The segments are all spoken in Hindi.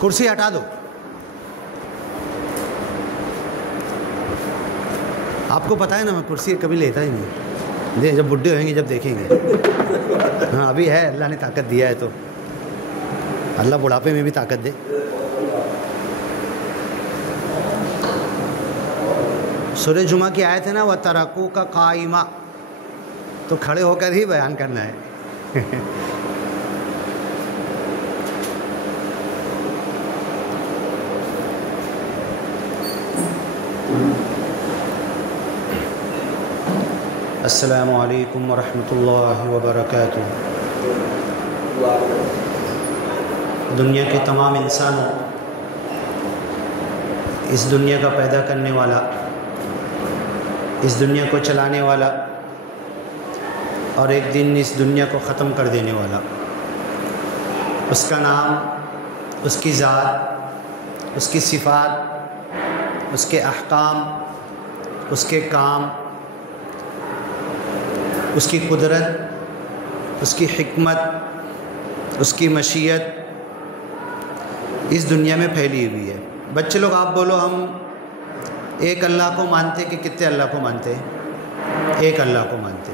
कुर्सी हटा दो। आपको पता है ना, मैं कुर्सी कभी लेता ही नहीं। जब बुढ़े होंगे जब देखेंगे। हाँ अभी है, अल्लाह ने ताकत दिया है तो अल्लाह बुढ़ापे में भी ताकत दे। सूरह जुमा की आयत है ना, वह तरकू का काइमा, तो खड़े होकर ही बयान करना है। अस्सलामु अलैकुम वरहमतुल्लाहि वबरकातुह। दुनिया के तमाम इंसानों, इस दुनिया का पैदा करने वाला, इस दुनिया को चलाने वाला और एक दिन इस दुनिया को ख़त्म कर देने वाला, उसका नाम, उसकी ज़ात, उसकी सिफ़ात, उसके अहकाम, उसके काम, उसकी कुदरत, उसकी हिकमत, उसकी मशीयत इस दुनिया में फैली हुई है। बच्चे लोग आप बोलो, हम एक अल्लाह को मानते कि कितने अल्लाह को मानते? एक अल्लाह को मानते।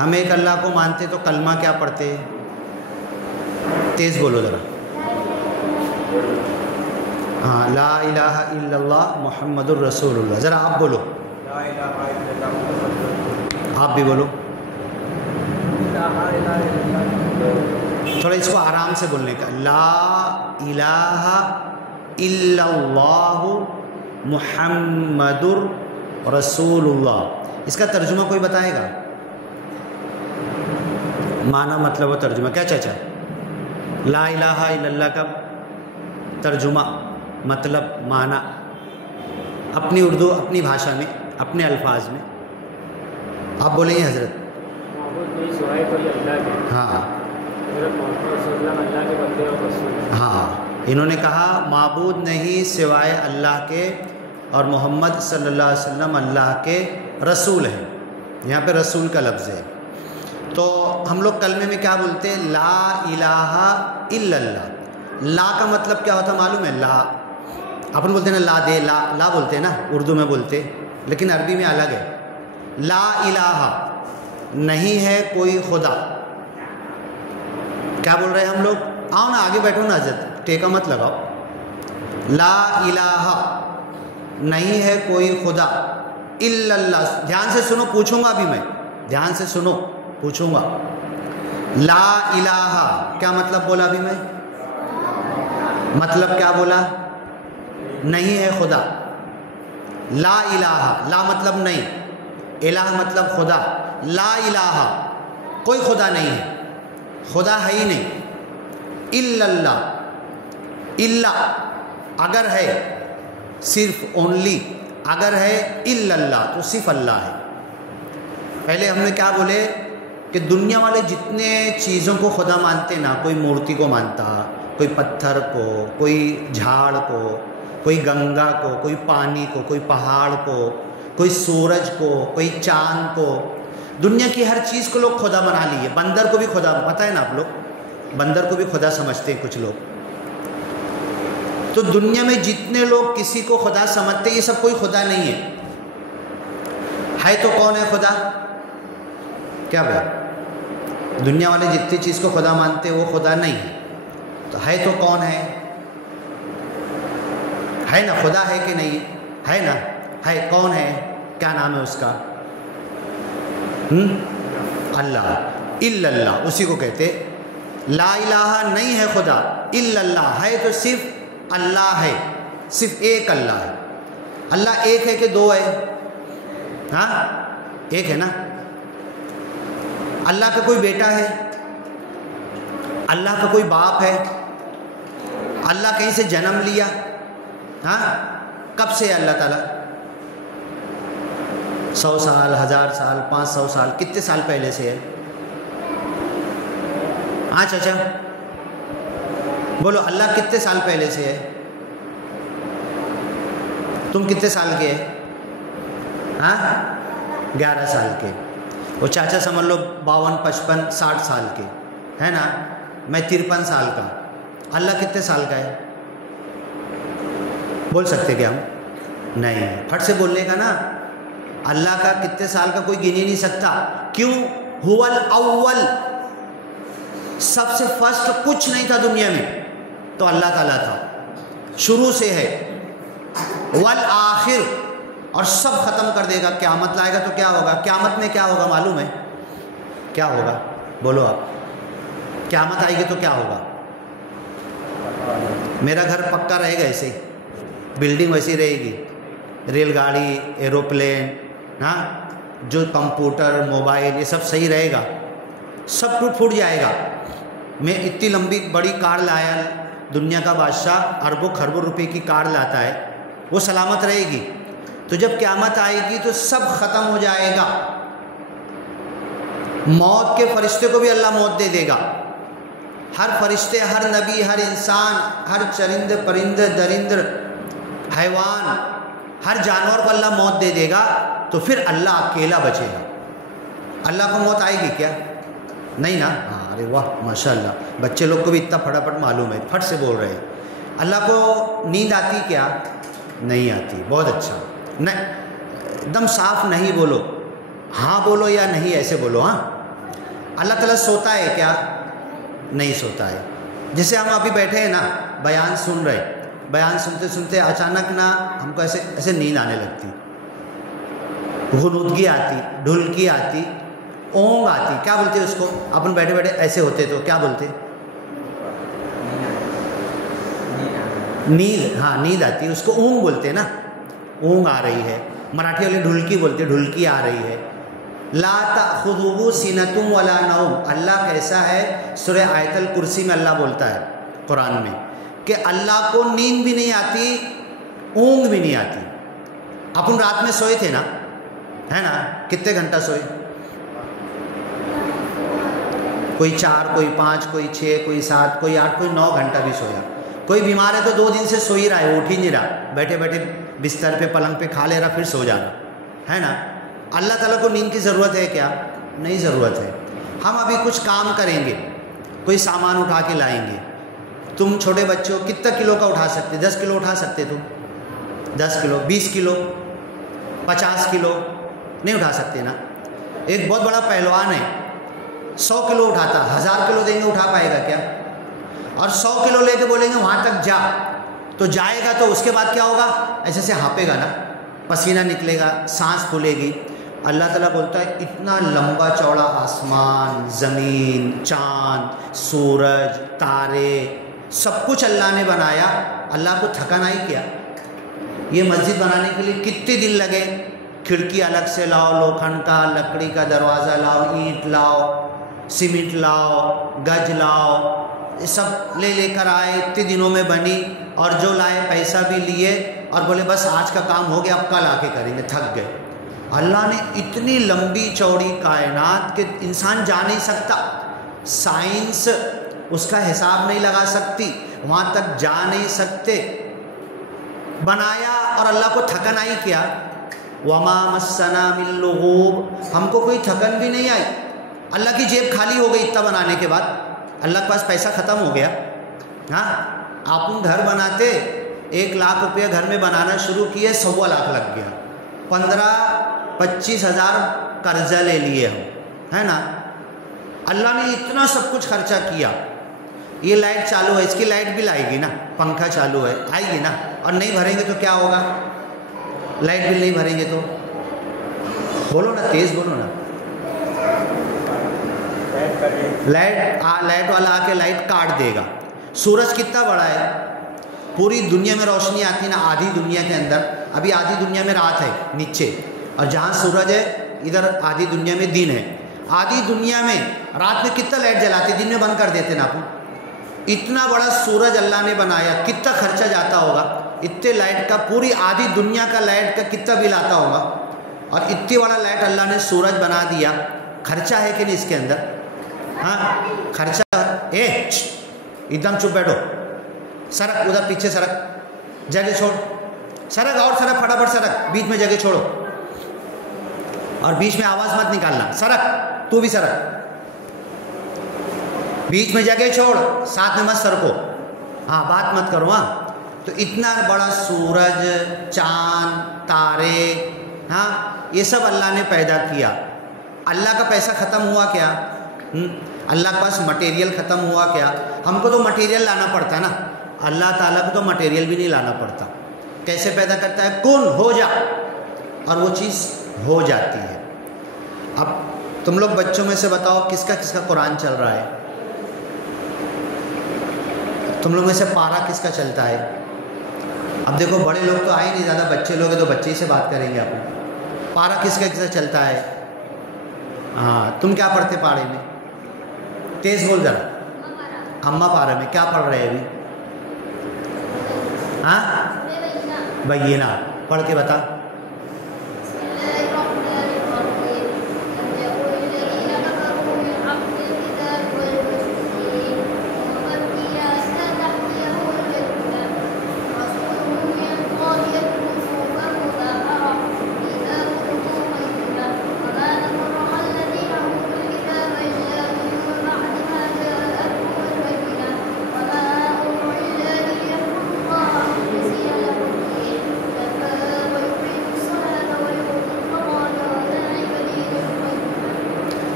हम एक अल्लाह को मानते तो कलमा क्या पढ़ते? तेज़ बोलो ज़रा। हाँ, ला इलाहा इल्लल्लाह मुहम्मदुर रसूलुल्लाह। ज़रा आप बोलो, आप भी बोलो। थोड़ा इसको आराम से बोलने का। ला इलाहा इल्लल्लाहु मुहम्मदुर रसूलुल्लाह। इसका तर्जुमा कोई बताएगा? माना, मतलब और तर्जुमा क्या चाचा? ला इलाहा इल्लल्लाह का तर्जुमा, मतलब, माना, अपनी उर्दू, अपनी भाषा में, अपने अल्फाज में आप बोलेंगे हज़रत। हाँ हाँ, इन्होंने कहा माबूद नहीं सिवाय अल्लाह के और मोहम्मद सल्लल्लाहु अलैहि वसल्लम अल्लाह के रसूल हैं। यहाँ पे रसूल का लफ्ज़ है। तो हम लोग कलमे में क्या बोलते हैं? ला इलाहा इल्लल्लाह। ला का मतलब क्या होता मालूम है? ला अपन बोलते हैं ना, ला दे, ला ला बोलते हैं ना, उर्दू में बोलते, लेकिन अरबी में अलग है। ला इलाहा, नहीं है कोई खुदा। क्या बोल रहे हैं हम लोग? आओ ना, आगे बैठो ना हज़रत, टेका मत लगाओ। ला इलाहा, नहीं है कोई खुदा, इल्लल्लाह। ध्यान से सुनो, पूछूंगा अभी मैं, ध्यान से सुनो, पूछूंगा। ला इलाहा क्या मतलब बोला अभी मैं? मतलब क्या बोला? नहीं है खुदा। ला इलाहा, ला मतलब नहीं, इलाह मतलब खुदा। ला इलाहा, कोई खुदा नहीं है, खुदा है ही नहीं। इल्लल्लाह, इल्ला अगर है, सिर्फ, ओनली, अगर है इल्लल्लाह तो सिर्फ अल्लाह है। पहले हमने क्या बोले कि दुनिया वाले जितने चीज़ों को खुदा मानते ना, कोई मूर्ति को मानता, कोई पत्थर को, कोई झाड़ को, कोई गंगा को, कोई पानी को, कोई पहाड़ को, कोई सूरज को, कोई चांद को, दुनिया की हर चीज़ को लोग खुदा बना लिए। बंदर को भी खुदा, पता है ना आप लोग, बंदर को भी खुदा समझते हैं कुछ लोग। तो दुनिया में जितने लोग किसी को खुदा समझते हैं, ये सब कोई खुदा नहीं है। तो कौन है खुदा? क्या भाई? दुनिया वाले जितनी चीज़ को खुदा मानते हैं वो खुदा नहीं है। तो है तो कौन है? है ना, खुदा है कि नहीं है? ना, है। कौन है? क्या नाम है उसका? अल्लाह। इल्लल्लाह उसी को कहते। ला इलाहा नहीं है खुदा, इल्लल्लाह है तो सिर्फ अल्लाह है, सिर्फ एक अल्लाह है। अल्लाह एक है कि दो है? हाँ, एक है ना। अल्लाह का कोई बेटा है? अल्लाह का कोई बाप है? अल्लाह कहीं से जन्म लिया? हाँ, कब से है अल्लाह ताला? 100 साल, 1000 साल, 500 साल, कितने साल पहले से है? हाँ चाचा बोलो, अल्लाह कितने साल पहले से है? तुम कितने साल के हैं? हाँ, 11 साल के। वो चाचा समझ लो 52, 55, 60 साल के, है ना। मैं 53 साल का। अल्लाह कितने साल का है? बोल सकते क्या हम? नहीं। फट से बोलने का ना, अल्लाह का कितने साल का कोई गिन ही नहीं सकता। क्यों? हुवल अव्वल, सबसे फर्स्ट कुछ नहीं था दुनिया में, तो अल्लाह ताला था, शुरू से है। वल आखिर, और सब खत्म कर देगा। क़यामत लाएगा तो क्या होगा? क़यामत में क्या होगा मालूम है? क्या होगा? बोलो आप। क़यामत आएगी तो क्या होगा? मेरा घर पक्का रहेगा ऐसे ही, बिल्डिंग वैसी रहेगी, रेलगाड़ी, एरोप्लेन, हाँ, जो कंप्यूटर, मोबाइल, ये सब सही रहेगा, सब टूट फूट जाएगा। मैं इतनी लंबी बड़ी कार लाया, दुनिया का बादशाह अरबों खरबों रुपए की कार लाता है, वो सलामत रहेगी। तो जब क़यामत आएगी तो सब ख़त्म हो जाएगा। मौत के फरिश्ते को भी अल्लाह मौत दे देगा। हर फरिश्ते, हर नबी, हर इंसान, हर चरिंद परिंद दरिंद्र हैवान, हर जानवर को अल्लाह मौत दे देगा। तो फिर अल्लाह अकेला बचेगा। अल्लाह को मौत आएगी क्या? नहीं ना। हाँ, अरे वाह माशाअल्लाह, बच्चे लोग को भी इतना फटाफट मालूम है, फट से बोल रहे हैं। अल्लाह को नींद आती क्या? नहीं आती। बहुत अच्छा, नहीं, एकदम साफ नहीं बोलो, हाँ बोलो या नहीं ऐसे बोलो। हाँ, अल्लाह ताला सोता है क्या? नहीं सोता है। जैसे हम अभी बैठे हैं ना, बयान सुन रहे, बयान सुनते सुनते अचानक ना हमको ऐसे ऐसे नींद आने लगती, गुनूदगी आती, ढुलकी आती, ओंग आती। क्या बोलते हैं उसको? अपन बैठे बैठे ऐसे होते तो क्या बोलते? नींद। हाँ, नींद आती है, उसको ऊँग बोलते हैं ना। ऊँग आ रही है, मराठी वाले ढुलकी बोलते, ढुलकी आ रही है। ला तअख़ुज़ुहु सिनतुम वला नौम, अल्लाह कैसा है? सूरह आयतल कुर्सी में अल्लाह बोलता है कुरान में कि अल्लाह को नींद भी नहीं आती, ऊँग भी नहीं आती। अपन रात में सोए थे ना, है ना? कितने घंटा सोए? कोई 4, कोई 5, कोई 6, कोई 7, कोई 8, कोई 9 घंटा भी सोया। कोई बीमार है तो 2 दिन से सो ही रहा है, उठ ही नहीं रहा, बैठे बैठे बिस्तर पे पलंग पे खा ले रहा, फिर सो जाना, है ना? अल्लाह ताला को नींद की ज़रूरत है क्या? नहीं ज़रूरत है। हम अभी कुछ काम करेंगे, कोई सामान उठा के लाएंगे, तुम छोटे बच्चे हो, कितना किलो का उठा सकते? 10 किलो उठा सकते तुम? 10 किलो, 20 किलो, 50 किलो नहीं उठा सकते ना। एक बहुत बड़ा पहलवान है, 100 किलो उठाता, 1000 किलो देंगे उठा पाएगा क्या? और 100 किलो लेके बोलेंगे वहाँ तक जा, तो जाएगा तो उसके बाद क्या होगा? ऐसे ऐसे हाँपेगा ना, पसीना निकलेगा, सांस फूलेगी। अल्लाह ताला बोलता है इतना लंबा चौड़ा आसमान, ज़मीन, चाँद, सूरज, तारे, सब कुछ अल्लाह ने बनाया, अल्लाह को थकाना ही क्या? ये मस्जिद बनाने के लिए कितने दिन लगे? खिड़की अलग से लाओ, लोखंड का, लकड़ी का दरवाज़ा लाओ, ईंट लाओ, सीमेंट लाओ, गज लाओ, ये सब लेकर आए, इतने दिनों में बनी। और जो लाए पैसा भी लिए और बोले बस आज का काम हो गया, अब कल आके करेंगे, थक गए। अल्लाह ने इतनी लंबी चौड़ी कायनात के इंसान जा नहीं सकता, साइंस उसका हिसाब नहीं लगा सकती, वहाँ तक जा नहीं सकते, बनाया और अल्लाह को थकन आई क्या? वमा मस्सना मिन लुगूब, हमको कोई थकन भी नहीं आई। अल्लाह की जेब खाली हो गई इतना बनाने के बाद, अल्लाह के पास पैसा ख़त्म हो गया। हाँ, आप घर बनाते 1 लाख रुपये घर में बनाना शुरू किए, 1.25 लाख लग गया, 15-25 हज़ार कर्जा ले लिए हम, है ना? अल्लाह ने इतना सब कुछ खर्चा किया। ये लाइट चालू है, इसकी लाइट बिल आएगी ना, पंखा चालू है आएगी ना, और नहीं भरेंगे तो क्या होगा? लाइट बिल नहीं भरेंगे तो बोलो ना, तेज़ बोलो ना। लाइट वाला आके लाइट काट देगा। सूरज कितना बड़ा है? पूरी दुनिया में रोशनी आती है ना, आधी दुनिया के अंदर, अभी आधी दुनिया में रात है नीचे, और जहाँ सूरज है इधर आधी दुनिया में दिन है। आधी दुनिया में रात में कितना लाइट जलाते, दिन में बंद कर देते ना अपन। इतना बड़ा सूरज अल्लाह ने बनाया, कितना खर्चा जाता होगा इतने लाइट का? पूरी आधी दुनिया का लाइट का कितना बिल आता होगा? और इतनी बड़ा लाइट अल्लाह ने सूरज बना दिया, खर्चा है कि नहीं इसके अंदर? हाँ, खर्चा। एकदम चुप बैठो, सरक उधर पीछे, सरक, जगह छोड़, सरक और सरक, फटाफट सरक, बीच में जगह छोड़ो और बीच में आवाज़ मत निकालना, सरक, तू भी सरक, बीच में जगह छोड़, साथ में मत सरको। हाँ, बात मत करो। हाँ, तो इतना बड़ा सूरज, चाँद, तारे, हाँ, ये सब अल्लाह ने पैदा किया। अल्लाह का पैसा ख़त्म हुआ क्या? अल्लाह के पास मटेरियल ख़त्म हुआ क्या? हमको तो मटेरियल लाना पड़ता ना, अल्लाह ताला को तो मटेरियल भी नहीं लाना पड़ता। कैसे पैदा करता है? कुन हो जा, और वो चीज़ हो जाती है। अब तुम लोग बच्चों में से बताओ किसका किसका कुरान चल रहा है? तुम लोग में से पारा किसका चलता है? अब देखो बड़े लोग तो आए नहीं, ज़्यादा बच्चे लोग हैं तो बच्चे ही से बात करेंगे अपन। पारा किसका किसका चलता है? हाँ, तुम क्या पढ़ते पारे में? तेज़ बोल जरा। अम्मा पारा में क्या पढ़ रहे हैं अभी? हाँ, बैयिना पढ़ के बता।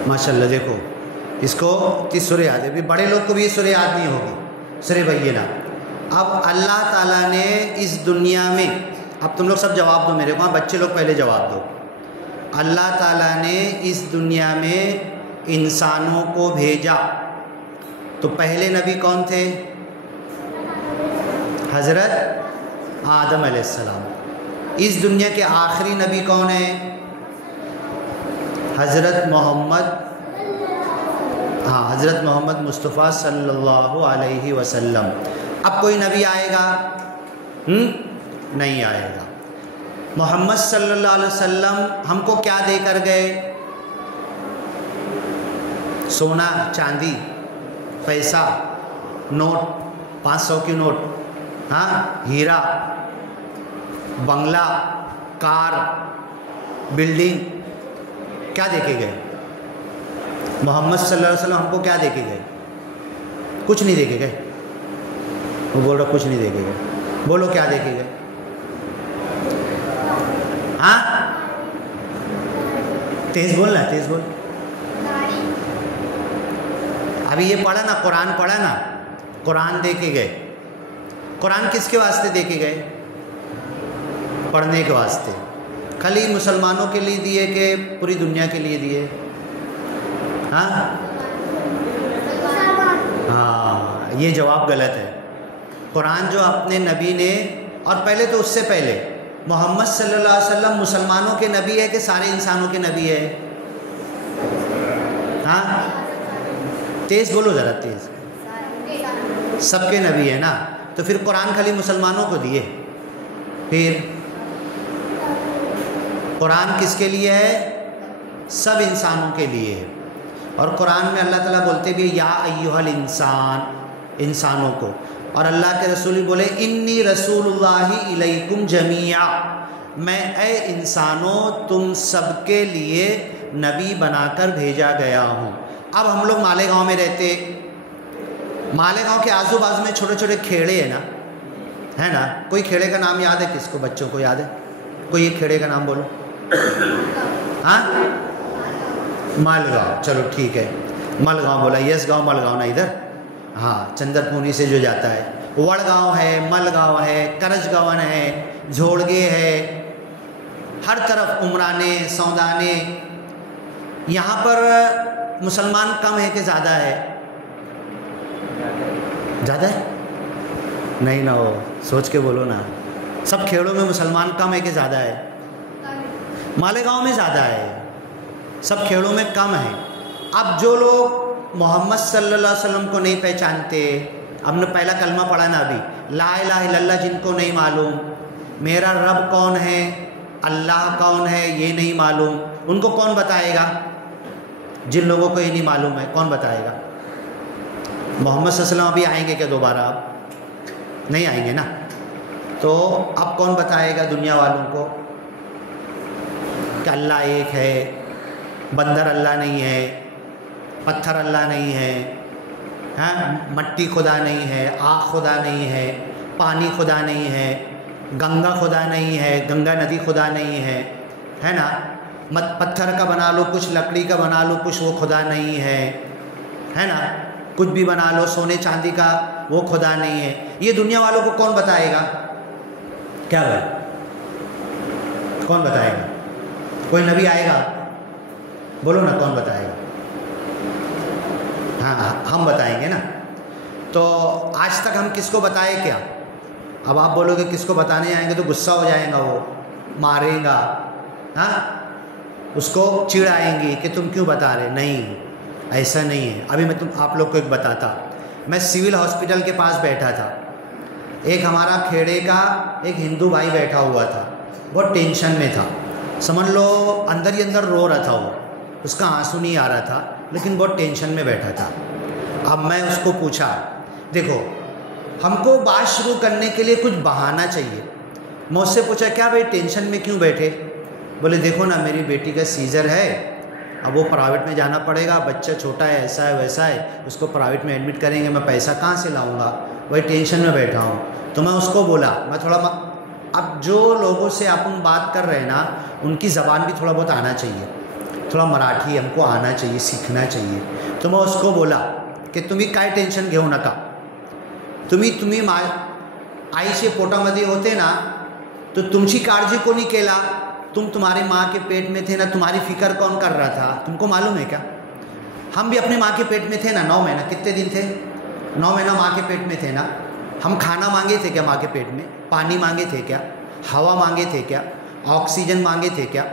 माशाल्लाह, देखो इसको किस सूरह याद है? अभी बड़े लोग को भी ये सूरह याद नहीं होगी, सूरह बैयिना। अब अल्लाह ताला ने इस दुनिया में, अब तुम लोग सब जवाब दो मेरे को, हाँ बच्चे लोग पहले जवाब दो। अल्लाह ताला ने इस दुनिया में इंसानों को भेजा, तो पहले नबी कौन थे? हज़रत आदम अलैहिस्सलाम। इस दुनिया के आखिरी नबी कौन है? हज़रत मोहम्मद, हाँ हज़रत मोहम्मद मुस्तफ़ा सल्लल्लाहु अलैहि वसल्लम। अब कोई नबी आएगा? नहीं आएगा। मोहम्मद सल्लल्लाहु अलैहि वसल्लम हमको क्या देकर गए? सोना, चांदी, पैसा, नोट, 500 की नोट, हाँ, हीरा, बंगला, कार, बिल्डिंग, क्या देके गए? मोहम्मद सल्लल्लाहु अलैहि वसल्लम हमको क्या देके गए? कुछ नहीं देके गए। वो बोल रहा कुछ नहीं देके गए। बोलो क्या देके गए? हाँ, तेज बोलना, तेज बोल। अभी ये पढ़ा ना, कुरान पढ़ा ना, कुरान देके गए। कुरान किसके वास्ते देके गए? पढ़ने के वास्ते। खाली मुसलमानों के लिए दिए कि पूरी दुनिया के लिए दिए? हाँ हाँ, ये जवाब गलत है। कुरान जो अपने नबी ने, और पहले तो उससे पहले मोहम्मद सल्लल्लाहु अलैहि वसल्लम मुसलमानों के नबी है कि सारे इंसानों के नबी है? हाँ, तेज़ बोलो ज़रा, तेज़। सबके नबी है ना, तो फिर कुरान खाली मुसलमानों को दिए? फिर कुरान किसके लिए है? सब इंसानों के लिए है। और कुरान में अल्लाह ताला बोलते भी या अय्युहल इंसान, इंसानों को। और अल्लाह के रसूल भी बोले इन्नी रसूलुल्लाहि इलैकुम जमीआ, मैं ए इंसानों तुम सबके लिए नबी बनाकर भेजा गया हूँ। अब हम लोग मालेगांव में रहते, मालेगांव के आजू बाजू में छोटे छोटे खेड़े हैं ना, है ना? कोई खेड़े का नाम याद है किसको? बच्चों को याद है? कोई एक खेड़े का नाम बोलो। हाँ, मालगांव, चलो ठीक है, मलगांव बोला। यस गांव, मलगांव ना इधर, हाँ, चंद्रपूनी से जो जाता है। वड़गांव है, मलगांव है, करजगवन है, झोड़गे है, हर तरफ उमराने, सौदाने। यहाँ पर मुसलमान कम है कि ज़्यादा है? ज़्यादा है? नहीं ना, वो सोच के बोलो ना। सब खेड़ों में मुसलमान कम है कि ज़्यादा है? मालेगांव में ज़्यादा है, सब खेड़ों में कम है। अब जो लोग मोहम्मद सल्लल्लाहु अलैहि वसल्लम को नहीं पहचानते, हमने पहला कलमा पढ़ा ना अभी, ला इलाहा इल्लल्लाह, जिनको नहीं मालूम मेरा रब कौन है, अल्लाह कौन है, ये नहीं मालूम, उनको कौन बताएगा? जिन लोगों को ये नहीं मालूम है, कौन बताएगा? मोहम्मद सल्लल्लाहु अलैहि वसल्लम अभी आएंगे क्या दोबारा? अब नहीं आएंगे ना, तो अब कौन बताएगा दुनिया वालों को कि अल्लाह एक है, बंदर अल्लाह नहीं है, पत्थर अल्लाह नहीं है, हाँ, मट्टी खुदा नहीं है, आग खुदा नहीं है, पानी खुदा नहीं है, गंगा खुदा नहीं है, गंगा नदी खुदा नहीं है ना। मत पत्थर का बना लो कुछ, लकड़ी का बना लो कुछ, वो खुदा नहीं है ना। कुछ भी बना लो, सोने चांदी का, वो खुदा नहीं है। ये दुनिया वालों को कौन बताएगा? क्या भाई, कौन बताएगा? कोई नबी आएगा? बोलो ना, कौन बताएगा? हाँ, हम बताएंगे ना। तो आज तक हम किसको बताए क्या? अब आप बोलोगे किसको बताने आएंगे तो गुस्सा हो जाएगा, वो मारेगा, हाँ, उसको चिढ़ाएंगी कि तुम क्यों बता रहे। नहीं, ऐसा नहीं है। अभी मैं आप लोग को एक बताता। मैं सिविल हॉस्पिटल के पास बैठा था, एक हमारा खेड़े का एक हिंदू भाई बैठा हुआ था, बहुत टेंशन में था, समझ लो अंदर ही अंदर रो रहा था वो, उसका आंसू नहीं आ रहा था, लेकिन बहुत टेंशन में बैठा था। अब मैं उसको पूछा, देखो हमको बात शुरू करने के लिए कुछ बहाना चाहिए। मैं उससे पूछा, क्या भाई टेंशन में क्यों बैठे? बोले देखो ना, मेरी बेटी का सीज़र है, अब वो प्राइवेट में जाना पड़ेगा, बच्चा छोटा है, ऐसा है वैसा है, उसको प्राइवेट में एडमिट करेंगे, मैं पैसा कहाँ से लाऊंगा, वही टेंशन में बैठा हूँ। तो मैं उसको बोला, मैं थोड़ा अब जो लोगों से अपन बात कर रहे हैं ना, उनकी ज़बान भी थोड़ा बहुत आना चाहिए, थोड़ा मराठी हमको आना चाहिए, सीखना चाहिए। तो मैं उसको बोला की तुम्ही काय टेन्शन घेऊ नका, तुम्ही आईचे पोटामध्ये होते ना, तो तुमची काळजी कोणी केला? तुम्हारे माँ के पेट में थे ना, तुम्हारी फिक्र कौन कर रहा था? तुमको मालूम है क्या? हम भी अपने माँ के पेट में थे ना, 9 महीना, कितने दिन थे? 9 महीना माँ के पेट में थे ना। हम खाना मांगे थे क्या माँ के पेट में? पानी मांगे थे क्या? हवा मांगे थे क्या? ऑक्सीजन मांगे थे क्या?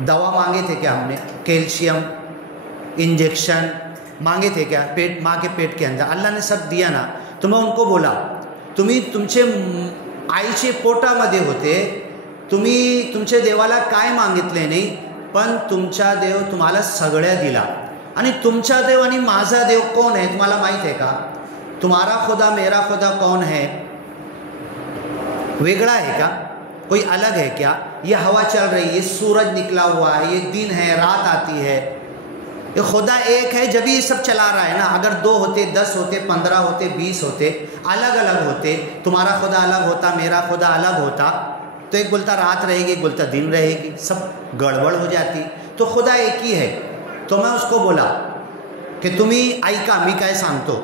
दवा मांगे थे क्या? हमने कैल्शियम इंजेक्शन मांगे थे क्या पेट, माँ के पेट के अंदर? अल्लाह ने सब दिया ना। तो मैं उनको बोला, तुम्ही तुमचे आईचे पोटामध्ये होते, तुम्ही तुमच्या देवाला काय मागितले नाही, पण तुमचा देव तुम्हाला सगळ्या दिला। आणि तुमचा देव आणि माझा देव कौन है तुम्हाला माहित है का? तुम्हारा खुदा मेरा खुदा कौन है? वेगड़ा है क्या? कोई अलग है क्या? ये हवा चल रही है, सूरज निकला हुआ है, ये दिन है, रात आती है, ये खुदा एक है जब ये सब चला रहा है ना। अगर 2 होते, 10 होते, 15 होते, 20 होते, अलग अलग होते, तुम्हारा खुदा अलग होता, मेरा खुदा अलग होता, तो एक बोलता रात रहेगी, एक बोलता दिन रहेगी, सब गड़बड़ हो जाती। तो खुदा एक ही है। तो मैं उसको बोला कि तुम्ही ऐका, मी काय सांगतो,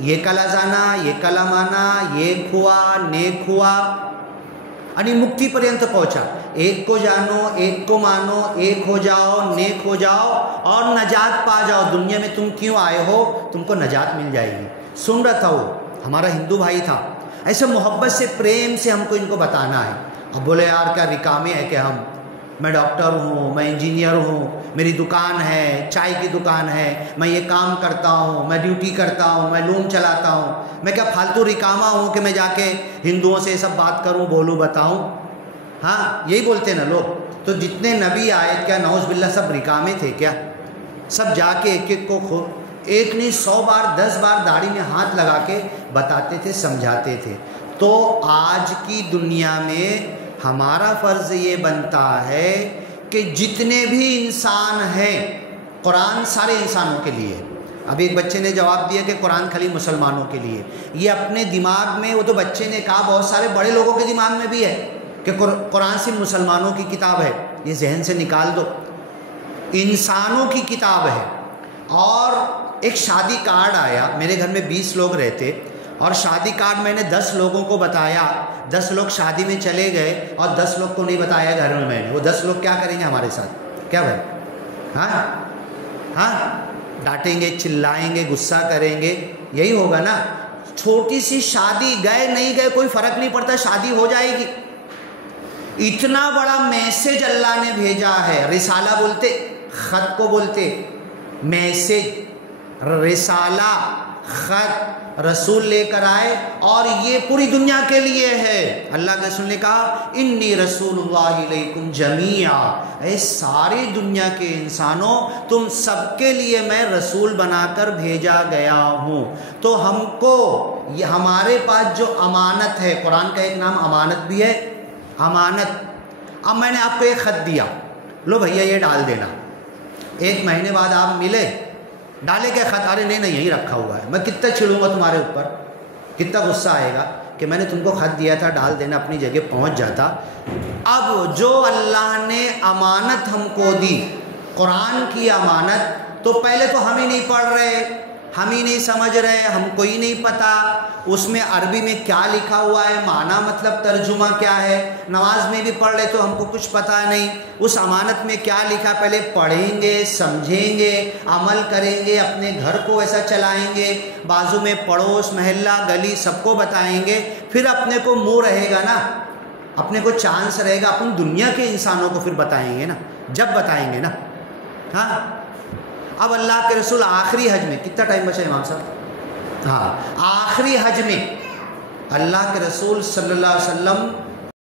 ये कला जाना, ये कला माना, ये हुआ, नेक हुआ आणि मुक्तीपर्यंत पहुंचा। एक को जानो, एक को मानो, एक हो जाओ, नेक हो जाओ और नजात पा जाओ। दुनिया में तुम क्यों आए हो, तुमको नजात मिल जाएगी। सुन रहा था वो, हमारा हिंदू भाई था, ऐसे मोहब्बत से प्रेम से हमको इनको बताना है। अब बोले यार क्या रिकामे है कि हम, मैं डॉक्टर हूँ, मैं इंजीनियर हूँ, मेरी दुकान है, चाय की दुकान है, मैं ये काम करता हूँ, मैं ड्यूटी करता हूँ, मैं लूम चलाता हूँ, मैं क्या फालतू रिकामा हूँ कि मैं जाके हिंदुओं से सब बात करूँ, बोलूँ, बताऊँ? हाँ, यही बोलते ना लोग। तो जितने नबी आए क्या नौज बिल्ला सब रिकामे थे क्या? सब जाके एक एक को एक नहीं 100 बार 10 बार दाढ़ी में हाथ लगा के बताते थे, समझाते थे। तो आज की दुनिया में हमारा फ़र्ज़ ये बनता है कि जितने भी इंसान हैं, कुरान सारे इंसानों के लिए। अभी एक बच्चे ने जवाब दिया कि कुरान खाली मुसलमानों के लिए। ये अपने दिमाग में, वो तो बच्चे ने कहा, बहुत सारे बड़े लोगों के दिमाग में भी है कि कुरान सिर्फ मुसलमानों की किताब है। ये जहन से निकाल दो, इंसानों की किताब है। और एक शादी कार्ड आया, मेरे घर में 20 लोग रहते, और शादी कार्ड मैंने 10 लोगों को बताया, 10 लोग शादी में चले गए और 10 लोग को नहीं बताया घर में मैंने। वो 10 लोग क्या करेंगे हमारे साथ? क्या भाई? हाँ हाँ, डांटेंगे, चिल्लाएंगे, गुस्सा करेंगे, यही होगा ना। छोटी सी शादी, गए नहीं गए कोई फ़र्क नहीं पड़ता, शादी हो जाएगी। इतना बड़ा मैसेज अल्लाह ने भेजा है। रिसाला बोलते, ख़त को बोलते, मैसेज, रिसाला, ख़त, रसूल लेकर आए, और ये पूरी दुनिया के लिए है। अल्लाह के रसूल ने कहा, इन्नी रसूलुल्लाहि अलैकुम जमीआ, ऐ सारी दुनिया के इंसानों, तुम सबके लिए मैं रसूल बनाकर भेजा गया हूँ। तो हमको ये हमारे पास जो अमानत है, कुरान का एक नाम अमानत भी है, अमानत। अब मैंने आपको एक ख़त दिया, लो भैया ये डाल देना। 1 महीने बाद आप मिले, डाले क्या ख़त? अरे नहीं नहीं, यही रखा हुआ है। मैं कितना चिढ़ूंगा तुम्हारे ऊपर, कितना गुस्सा आएगा। कि मैंने तुमको ख़त दिया था, डाल देना, अपनी जगह पहुंच जाता। अब जो अल्लाह ने अमानत हमको दी, कुरान की अमानत, तो पहले तो हम ही नहीं पढ़ रहे, हम ही नहीं समझ रहे, हमको ही नहीं पता उसमें अरबी में क्या लिखा हुआ है, माना मतलब तर्जुमा क्या है। नमाज में भी पढ़ रहे तो हमको कुछ पता नहीं उस अमानत में क्या लिखा। पहले पढ़ेंगे, समझेंगे, अमल करेंगे, अपने घर को ऐसा चलाएंगे, बाजू में पड़ोस, महल्ला, गली सबको बताएंगे, फिर अपने को मुँह रहेगा ना, अपने को चांस रहेगा, अपन दुनिया के इंसानों को फिर बताएंगे ना, जब बताएंगे ना। हाँ, अब अल्लाह के रसूल आखिरी हज में, कितना टाइम बचा इमाम साहब? हाँ, आखिरी हज में अल्लाह के रसूल सल्लल्लाहु अलैहि वसल्लम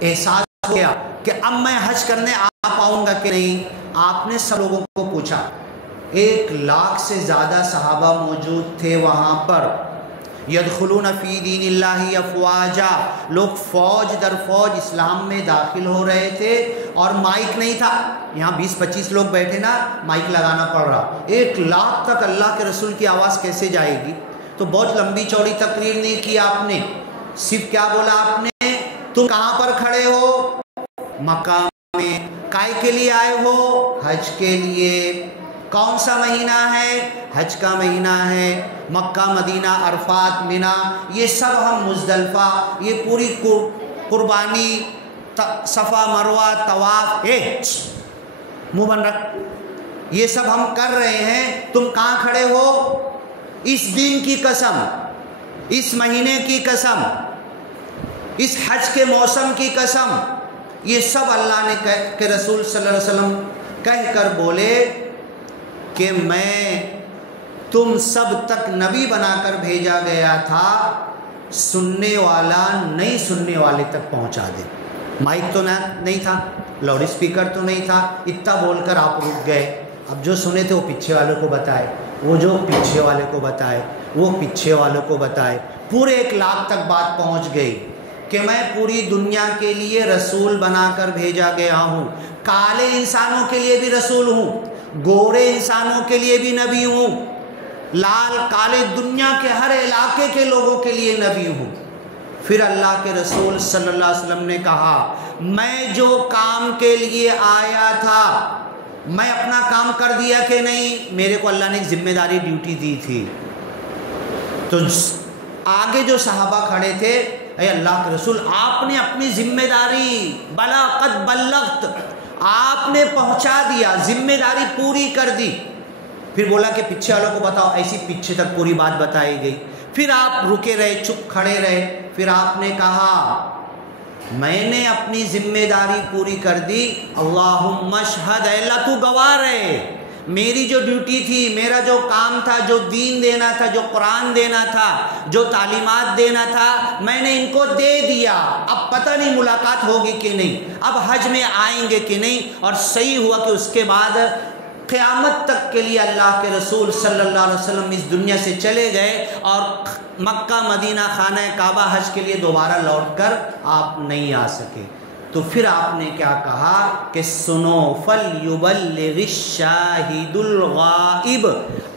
एहसास हो गया कि अब मैं हज करने आ पाऊंगा कि नहीं। आपने सब लोगों को पूछा, 1 लाख से ज़्यादा सहाबा मौजूद थे वहाँ पर। यदखुलून फ़ी दीनिल्लाहि अफ़वाजा, लोग फ़ौज दर फ़ौज इस्लाम में दाखिल हो रहे थे, और माइक नहीं था। यहाँ 20-25 लोग बैठे ना, माइक लगाना पड़ रहा। 1 लाख तक अल्लाह के रसूल की आवाज़ कैसे जाएगी? तो बहुत लंबी चौड़ी तकरीर नहीं की आपने, सिर्फ क्या बोला आपने, तुम कहाँ पर खड़े हो? मक्का में। काय के लिए आए हो? हज के लिए। कौन सा महीना है? हज का महीना है। मक्का, मदीना, अरफात, मिना, ये सब हम मुज़दलिफ़ा, ये पूरी कुर्बानी, सफ़ा मरवा, तवाफ़, मुँह बन रख, ये सब हम कर रहे हैं। तुम कहाँ खड़े हो? इस दिन की कसम, इस महीने की कसम, इस हज के मौसम की कसम, ये सब अल्लाह ने के रसूल सल्लल्लाहु अलैहि वसल्लम कह कर बोले कि मैं तुम सब तक नबी बनाकर भेजा गया था, सुनने वाला नहीं सुनने वाले तक पहुंचा दे। माइक तो नहीं था, लाउड स्पीकर तो नहीं था, इतना बोलकर आप रुक गए। अब जो सुने थे वो पीछे वालों को बताए, वो जो पीछे वाले को बताए, वो पीछे वालों को बताए, पूरे 1 लाख तक बात पहुंच गई कि मैं पूरी दुनिया के लिए रसूल बनाकर भेजा गया हूँ। काले इंसानों के लिए भी रसूल हूँ, गोरे इंसानों के लिए भी नबी हूँ, लाल काले दुनिया के हर इलाके के लोगों के लिए नबी हूँ। फिर अल्लाह के रसूल सल्लल्लाहु अलैहि वसल्लम ने कहा, मैं जो काम के लिए आया था मैं अपना काम कर दिया कि नहीं? मेरे को अल्लाह ने एक जिम्मेदारी, ड्यूटी दी थी। तो आगे जो सहाबा खड़े थे, अरे अल्लाह के रसूल आपने अपनी जिम्मेदारी बलागत बल्लगत, आपने पहुंचा दिया, जिम्मेदारी पूरी कर दी। फिर बोला कि पीछे वालों को बताओ, ऐसी पीछे तक पूरी बात बताई गई। फिर आप रुके रहे, चुप खड़े रहे। फिर आपने कहा मैंने अपनी जिम्मेदारी पूरी कर दी, अल्लाहुम्मा शहद, अल्लाह तू गवाह रहे, मेरी जो ड्यूटी थी, मेरा जो काम था, जो दीन देना था, जो कुरान देना था, जो तालीमात देना था, मैंने इनको दे दिया। अब पता नहीं मुलाकात होगी कि नहीं, अब हज में आएंगे कि नहीं। और सही हुआ कि उसके बाद क़यामत तक के लिए अल्लाह के रसूल सल्लल्लाहु अलैहि वसल्लम इस दुनिया से चले गए, और मक्का, मदीना, खाना काबा, हज के लिए दोबारा लौटकर आप नहीं आ सके। तो फिर आपने क्या कहा कि सुनो, फल युबल्लिगिश शाहिदुल गाइब,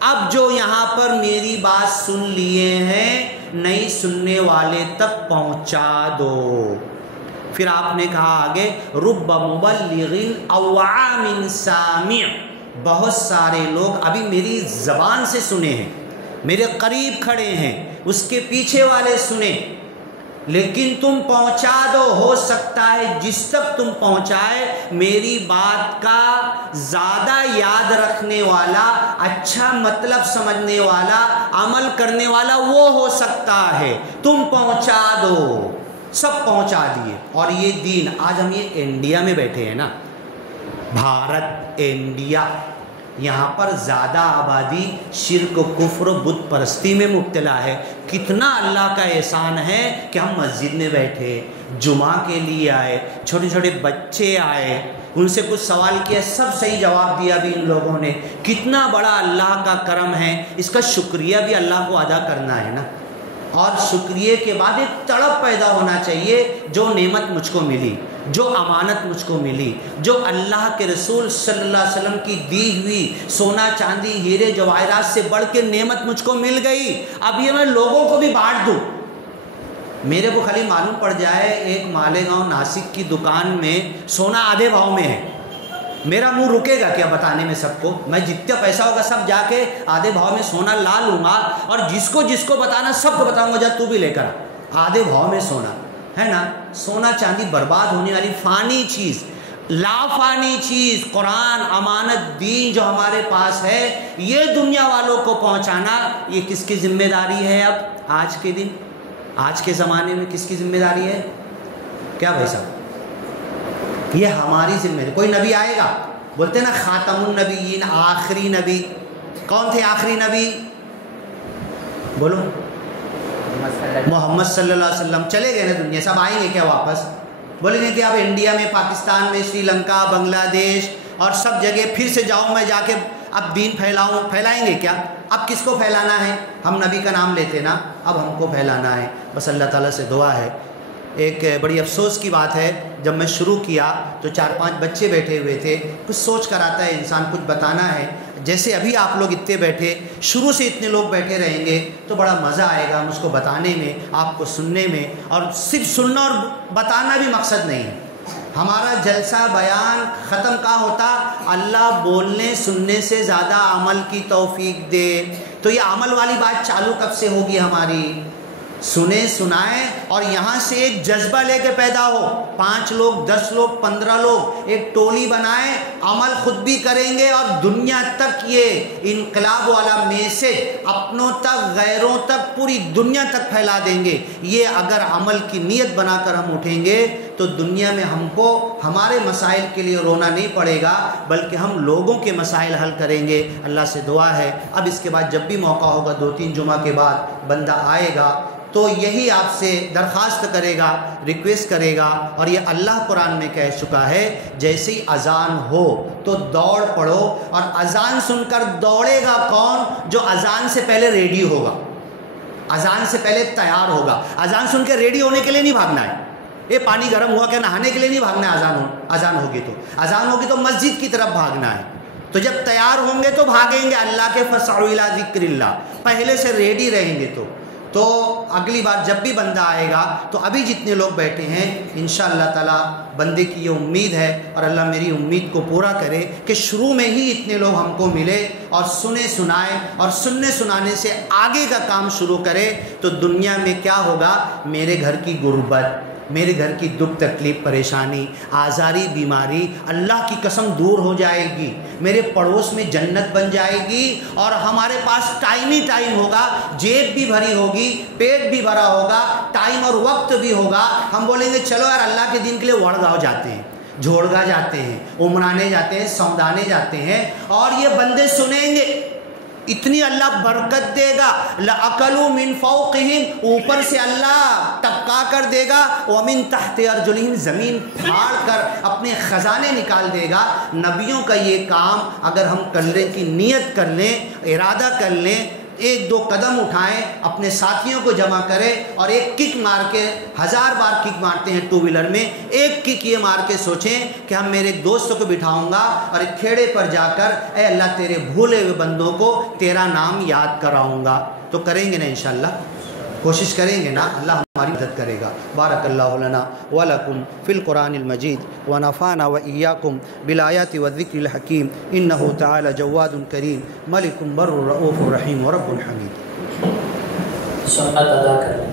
अब जो यहाँ पर मेरी बात सुन लिए हैं, नहीं सुनने वाले तक पहुँचा दो। फिर आपने कहा आगे, रुब्ब मुबल्लिगिन अव्वा मिन सामि', बहुत सारे लोग अभी मेरी ज़बान से सुने हैं, मेरे करीब खड़े हैं, उसके पीछे वाले सुने, लेकिन तुम पहुंचा दो। हो सकता है जिस तक तुम पहुंचाए, मेरी बात का ज़्यादा याद रखने वाला, अच्छा मतलब समझने वाला, अमल करने वाला वो हो सकता है। तुम पहुंचा दो। सब पहुंचा दिए। और ये दीन, आज हम ये इंडिया में बैठे हैं ना, भारत, इंडिया, यहाँ पर ज़्यादा आबादी शिर्क, कुफ्र, बुत परस्ती में मुब्तला है। कितना अल्लाह का एहसान है कि हम मस्जिद में बैठे, जुमा के लिए आए, छोटे छोटे बच्चे आए, उनसे कुछ सवाल किया, सब सही जवाब दिया भी इन लोगों ने। कितना बड़ा अल्लाह का करम है, इसका शुक्रिया भी अल्लाह को अदा करना है ना। और शुक्रिया के बाद एक तड़प पैदा होना चाहिए, जो नेमत मुझको मिली, जो अमानत मुझको मिली, जो अल्लाह के रसूल सल्लल्लाहु अलैहि वसल्लम की दी हुई सोना, चांदी, हीरे, जवाहरात से बढ़ के नेमत मुझको मिल गई, अब ये मैं लोगों को भी बांट दूँ, मेरे को खाली मालूम पड़ जाए एक मालेगांव नासिक की दुकान में सोना आधे भाव में है, मेरा मुंह रुकेगा क्या बताने में सबको? मैं जितना पैसा होगा सब जाके आधे भाव में सोना ला लूँगा और जिसको जिसको बताना सबको बताऊँगा, जा तू भी लेकर आधे भाव में सोना, है ना। सोना चांदी बर्बाद होने वाली फ़ानी चीज़, लाफानी चीज़, कुरान अमानत दीन जो हमारे पास है, ये दुनिया वालों को पहुँचाना, ये किसकी जिम्मेदारी है? अब आज के दिन, आज के ज़माने में किसकी जिम्मेदारी है? क्या भाई साहब? ये हमारी जिम्मेदारी। कोई नबी आएगा, बोलते ना खातमुन नबीयीन, आखिरी नबी। कौन थे आखिरी नबी? बोलो। मोहम्मद सल्लल्लाहु अलैहि वसल्लम। चले गए ना दुनिया, सब आएंगे क्या वापस? बोलेंगे कि अब इंडिया में, पाकिस्तान में, श्रीलंका, बांग्लादेश और सब जगह फिर से जाऊँ मैं, जाके अब दीन फैलाऊँ? फैलाएंगे क्या? अब किसको फैलाना है? हम नबी का नाम लेते ना, अब हमको फैलाना है। बस अल्लाह ताला से दुआ है। एक बड़ी अफसोस की बात है, जब मैं शुरू किया तो 4-5 बच्चे बैठे हुए थे। कुछ सोच कर आता है इंसान, कुछ बताना है। जैसे अभी आप लोग इतने बैठे, शुरू से इतने लोग बैठे रहेंगे तो बड़ा मज़ा आएगा मुझको बताने में, आपको सुनने में। और सिर्फ सुनना और बताना भी मकसद नहीं है हमारा। जलसा बयान ख़त्म का होता, अल्लाह बोलने सुनने से ज़्यादा अमल की तौफीक दे। तो ये अमल वाली बात चालू कब से होगी हमारी? सुने सुनाएं और यहाँ से एक जज्बा लेके पैदा हो। 5 लोग, 10 लोग, 15 लोग एक टोली बनाएं, अमल खुद भी करेंगे और दुनिया तक ये इनकलाब वाला मैसेज अपनों तक, गैरों तक, पूरी दुनिया तक फैला देंगे। ये अगर अमल की नीयत बनाकर हम उठेंगे तो दुनिया में हमको हमारे मसाइल के लिए रोना नहीं पड़ेगा, बल्कि हम लोगों के मसाइल हल करेंगे। अल्लाह से दुआ है अब इसके बाद जब भी मौका होगा, 2-3 जुमा के बाद बंदा आएगा तो यही आपसे दरख्वास्त करेगा, रिक्वेस्ट करेगा। और ये अल्लाह कुरान में कह चुका है, जैसे ही अजान हो तो दौड़ पड़ो। और अजान सुनकर दौड़ेगा कौन? जो अजान से पहले रेडी होगा, अजान से पहले तैयार होगा। अजान सुन के रेडी होने के लिए नहीं भागना है, ये पानी गर्म हुआ क्या नहाने के लिए नहीं भागना है। अजान होगी तो मस्जिद की तरफ भागना है। तो जब तैयार होंगे तो भागेंगे, अल्लाह के फसअू इला ज़िक्रिल्लाह, पहले से रेडी रहेंगे। तो अगली बार जब भी बंदा आएगा तो अभी जितने लोग बैठे हैं इंशाअल्लाह ताला बंदे की ये उम्मीद है, और अल्लाह मेरी उम्मीद को पूरा करे कि शुरू में ही इतने लोग हमको मिले और सुने सुनाए, और सुनने सुनाने से आगे का काम शुरू करे। तो दुनिया में क्या होगा? मेरे घर की गुर्बत, मेरे घर की दुख तकलीफ़ परेशानी, आज़ारी बीमारी अल्लाह की कसम दूर हो जाएगी। मेरे पड़ोस में जन्नत बन जाएगी और हमारे पास टाइम ही टाइम होगा, जेब भी भरी होगी, पेट भी भरा होगा, टाइम और वक्त भी होगा। हम बोलेंगे चलो यार अल्लाह के दिन के लिए वड़गांव जाते हैं, झोड़गा जाते हैं, उमराने जाते हैं, सौदाने जाते हैं, और ये बंदे सुनेंगे, इतनी अल्लाह बरकत देगा। लअकलू मिन फौक़िहिम, ऊपर से अल्लाह टपका कर देगा, व मिन तहति अर्जुलिहिम, ज़मीन फाड़ कर अपने ख़जाने निकाल देगा। नबियों का ये काम अगर हम करने की नीयत कर लें, इरादा कर लें, 1-2 कदम उठाएं, अपने साथियों को जमा करें और एक किक मार के, 1000 बार किक मारते हैं 2 व्हीलर में, एक किक ये मार के सोचें कि हम मेरे दोस्तों को बिठाऊंगा और एक खेड़े पर जाकर ए अल्लाह तेरे भूले हुए बंदों को तेरा नाम याद कराऊंगा। तो करेंगे ना इंशाअल्लाह, कोशिश करेंगे ना, अल्लाह हमारी मदद करेगा। बारकल्लाहु लना व लकुम फ़िल कुरानिल मजीद व नफ़ाना व इय्याकुम बिल आयाति व ज़िक्रिल हकीम इन्नहु तआला जव्वादुन करीम मलिकुम बर्रुर रऊफ़ुर रहीम व रब्बुल हमीद। सुन्नत अदा करें।